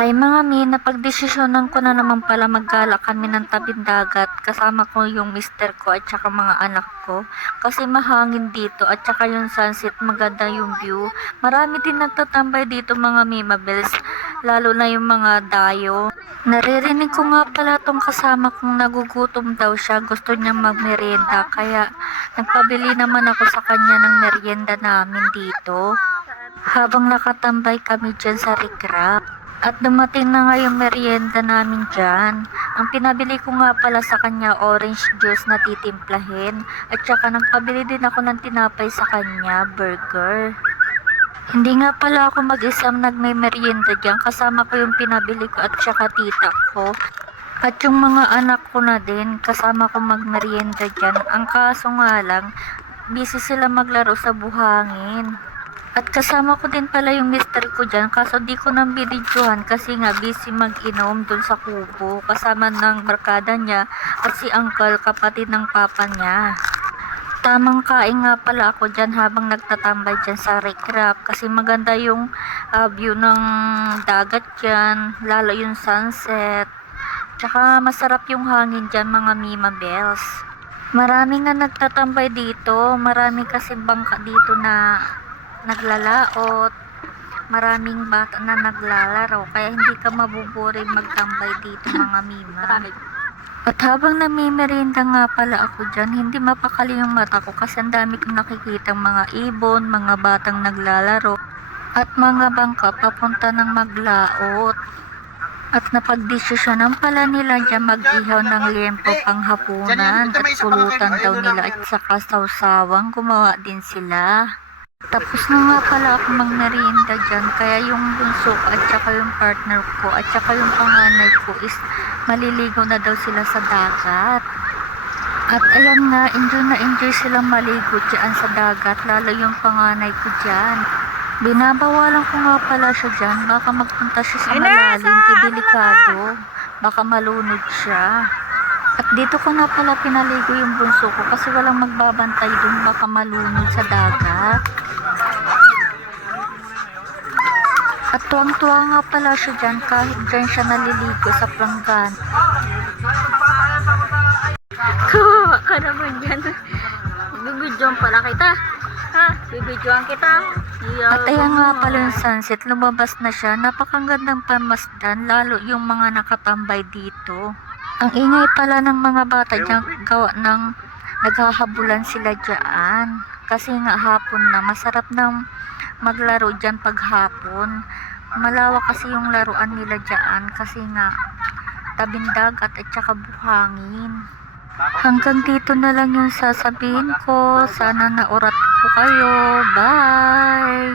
Hi mga mi, napagdesisyonan ko na naman pala maggala kami ng tabing dagat kasama ko yung mister ko at saka mga anak ko kasi mahangin dito at saka yung sunset maganda yung view. Marami din nagtatambay dito mga mimabels, lalo na yung mga dayo. Naririnig ko nga pala tong kasama kong nagugutom daw siya, gusto niyang magmerienda kaya nagpabili naman ako sa kanya ng merienda namin dito habang nakatambay kami dyan sa recrap. At dumating na nga yung merienda namin dyan. Ang pinabili ko nga pala sa kanya orange juice na titimplahin. At saka nagpabili din ako ng tinapay sa kanya, burger. Hindi nga pala ako mag-isang nagmay merienda dyan. Kasama ko yung pinabili ko at saka tita ko. At yung mga anak ko na din, kasama ko magmerienda dyan. Ang kaso nga lang, busy sila maglaro sa buhangin. At kasama ko din pala yung mister ko dyan, kaso di ko nang binidyohan kasi nga busy mag-inom dun sa kubo kasama ng barkada niya at si uncle, kapatid ng papa niya. Tamang kain nga pala ako dyan habang nagtatambay dyan sa recrap kasi maganda yung view ng dagat dyan, lalo yung sunset. Tsaka masarap yung hangin dyan mga Mima Bells. Marami nga nagtatambay dito, marami kasi bangka dito na naglalaot, maraming bata na naglalaro kaya hindi ka mabuboring magtambay dito mga mima. At habang namimerienda nga pala ako dyan, hindi mapakali yung mata ko kasi ang dami kong nakikitang mga ibon, mga batang naglalaro at mga bangka papunta ng maglaot. At napagdesisyonan pala nila dyan mag-ihaw ng liempo panghapunan at pulutan daw nila at saka sawsawang gumawa din sila. Tapos na nga pala ako magmerienda dyan, kaya yung bunso ko at saka yung partner ko at saka yung panganay ko is maliligo na daw sila sa dagat. At ayan nga, enjoy na enjoy silang maligo dyan sa dagat, lalo yung panganay ko dyan. Binabawalan ko nga pala siya dyan, baka magpunta siya sa malalim, delikado, baka malunod siya. At dito ko na pala pinaligo yung bunso ko kasi walang magbabantay dun, baka malunod sa dagat. At tuwang-tuwa nga pala siya dyan kahit dyan siya naliligo sa planggan. Kawawa ka naman yan. Bibidyoan pala kita. Ha? Bibidyoan kita. At ayan nga pala yung sunset, lumabas na siya. Napakagandang pamasdan, lalo yung mga nakatambay dito. Ang ingay pala ng mga bata dyan, gawa ng naghahabulan sila dyan. Kasi nga hapon na, masarap na maglaro dyan pag hapon. Malawak kasi yung laruan nila dyan kasi nga tabing dagat at saka buhangin. Hanggang dito na lang yung sasabihin ko. Sana naurat ko kayo. Bye!